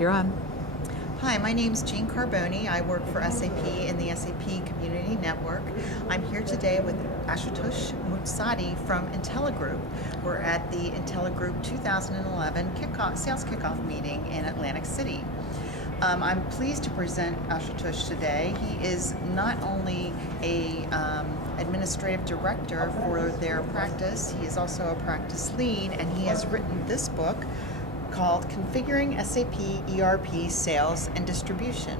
You're on. Hi, my name's Jeanne Carboni. I work for SAP in the SAP Community Network. I'm here today with Ashutosh Mutsaddi from Intelligroup. We're at the Intelligroup 2011 sales kickoff meeting in Atlantic City. I'm pleased to present Ashutosh today. He is not only a administrative director for their practice, he is also a practice lead, and he has written this book called Configuring SAP ERP Sales and Distribution.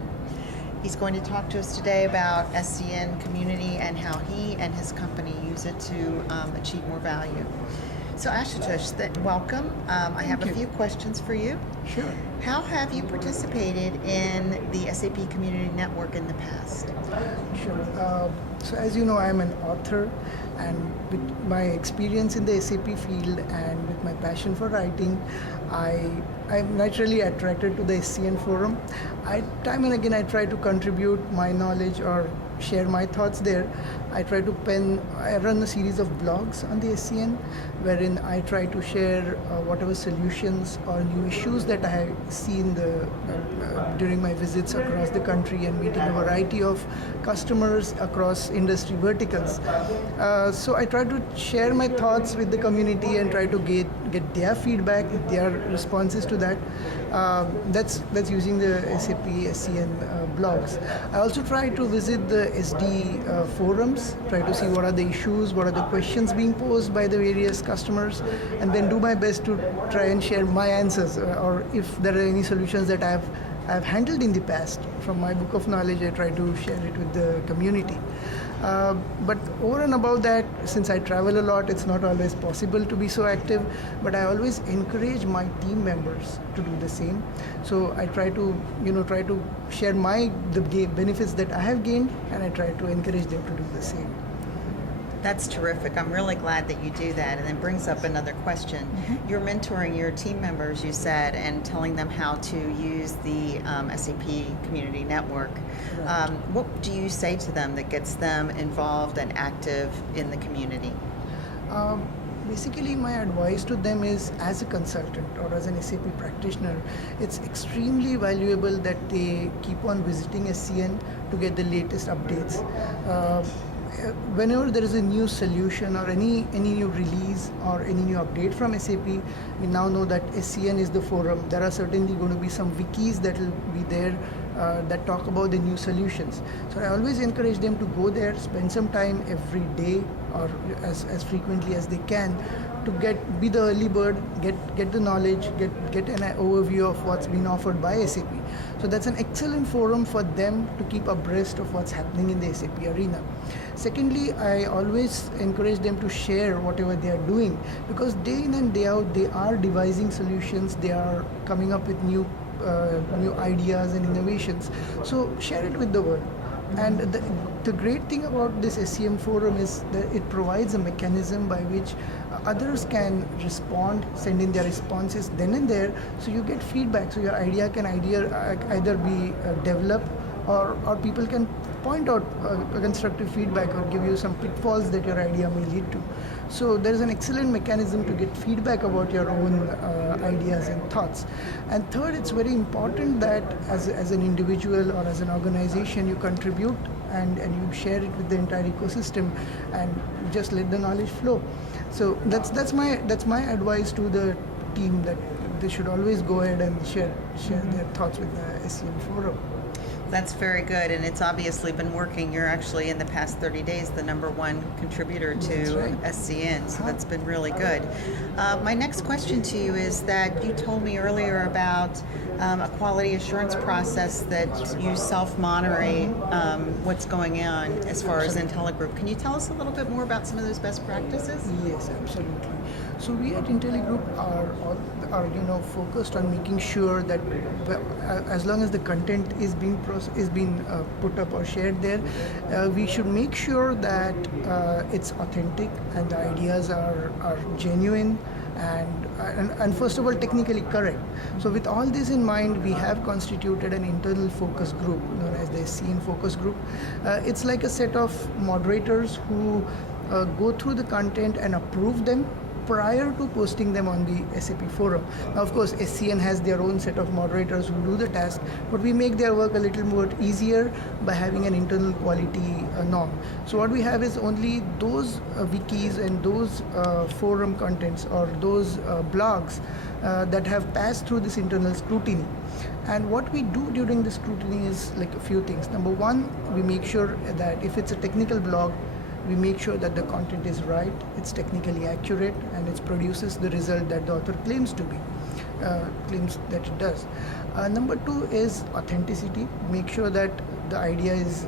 He's going to talk to us today about SCN Community and how he and his company use it to achieve more value. So Ashutosh, welcome. I have a few questions for you. Sure. How have you participated in the SAP Community Network in the past? Sure. So as you know, I'm an author, and with my experience in the SAP field and with my passion for writing, I'm naturally attracted to the SCN forum. Time and again, I try to contribute my knowledge or share my thoughts there. I run a series of blogs on the SCN, wherein I try to share whatever solutions or new issues that I see during my visits across the country and meeting a variety of customers across industry verticals. So I try to share my thoughts with the community and try to get their feedback, their responses to that. That's using the SAP SCN blogs. I also try to visit the SD forums, try to see what are the issues, what are the questions being posed by the various customers, and then do my best to try and share my answers, or if there are any solutions that I've handled in the past. From my book of knowledge, I try to share it with the community. But over and above that, since I travel a lot, it's not always possible to be so active, but I always encourage my team members to do the same. So I try to share the benefits that I have gained, and I try to encourage them to do the same. That's terrific. I'm really glad that you do that. And it brings up another question. Mm-hmm. You're mentoring your team members, you said, and telling them how to use the SAP Community Network. Right. What do you say to them that gets them involved and active in the community? Basically, my advice to them is, as a consultant or as an SAP practitioner, it's extremely valuable that they keep on visiting SCN to get the latest updates. Whenever there is a new solution or any new release or any new update from SAP, we now know that SCN is the forum. There are certainly going to be some wikis that will be there that talk about the new solutions. So I always encourage them to go there, spend some time every day or as frequently as they can to be the early bird, get the knowledge, get an overview of what's been offered by SAP. So that's an excellent forum for them to keep abreast of what's happening in the SAP arena. Secondly, I always encourage them to share whatever they are doing, because day in and day out they are devising solutions, they are coming up with new ideas and innovations. So share it with the world. And the great thing about this SCM forum is that it provides a mechanism by which others can respond, send in their responses then and there, so you get feedback. So your idea can either be developed, or people can point out constructive feedback or give you some pitfalls that your idea may lead to. So there is an excellent mechanism to get feedback about your own ideas and thoughts. And third, it's very important that as an individual or as an organization, you contribute and you share it with the entire ecosystem and just let the knowledge flow. So that's my advice to the team, that they should always go ahead and share their thoughts with the SCM forum. That's very good, and it's obviously been working. You're actually, in the past 30 days, the #1 contributor to SCN, so that's been really good. My next question to you is that you told me earlier about a quality assurance process that you self-monitor what's going on as far as Intelligroup. Can you tell us a little bit more about some of those best practices? Yes, absolutely. So we at Intelligroup are focused on making sure that as long as the content is being put up or shared there, we should make sure that it's authentic and the ideas are genuine and first of all technically correct. So with all this in mind, we have constituted an internal focus group known as the SCN focus group. It's like a set of moderators who go through the content and approve them prior to posting them on the SAP forum. Now, of course, SCN has their own set of moderators who do the task, but we make their work a little more easier by having an internal quality norm. So what we have is only those wikis and those forum contents or those blogs that have passed through this internal scrutiny. And what we do during the scrutiny is like a few things. Number one, we make sure that if it's a technical blog, we make sure that the content is right, it's technically accurate, and it produces the result that the author claims to be, claims that it does. Number two is authenticity. Make sure that the idea is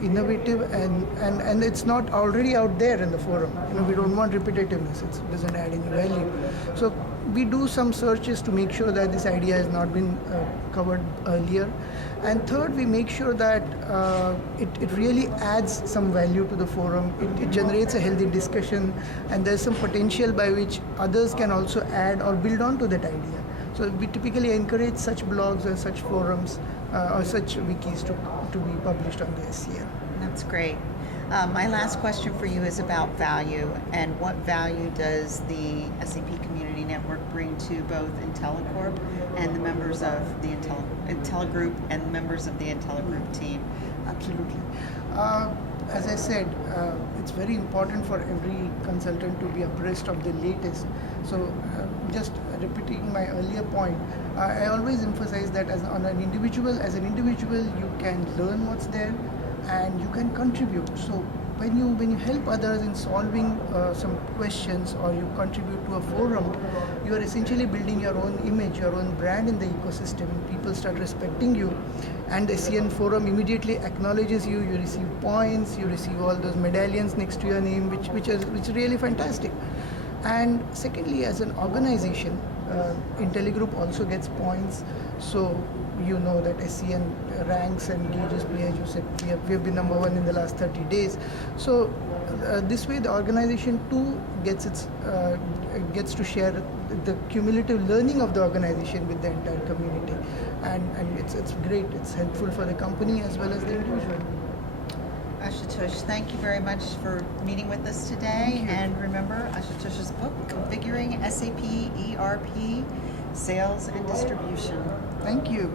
innovative and it's not already out there in the forum. We don't want repetitiveness. It doesn't add any value. So we do some searches to make sure that this idea has not been covered earlier. And third, we make sure that it really adds some value to the forum. It generates a healthy discussion, and there's some potential by which others can also add or build on to that idea. So we typically encourage such blogs or such forums or such wikis to be published on the SCN. That's great. My last question for you is about value, and what value does the SAP Community Network bring to both Intellicorp and the members of the Intelligroup and members of the Intelligroup team? Absolutely. As I said, it's very important for every consultant to be abreast of the latest. So just repeating my earlier point, I always emphasize that as an individual, you can learn what's there and you can contribute. So when you help others in solving some questions, or you contribute to a forum, you are essentially building your own image, your own brand in the ecosystem. People start respecting you, and the SCN forum immediately acknowledges you. You receive points, you receive all those medallions next to your name, which is really fantastic. And secondly, as an organization, Intelligroup also gets points. So you know that SCN ranks and gauges play. As you said, we have been number one in the last 30 days. So this way, the organization too gets to share the cumulative learning of the organization with the entire community, and it's great. It's helpful for the company as well as the individual. Ashutosh, thank you very much for meeting with us today. And remember Ashutosh's book, Configuring SAP ERP Sales and Distribution. Thank you.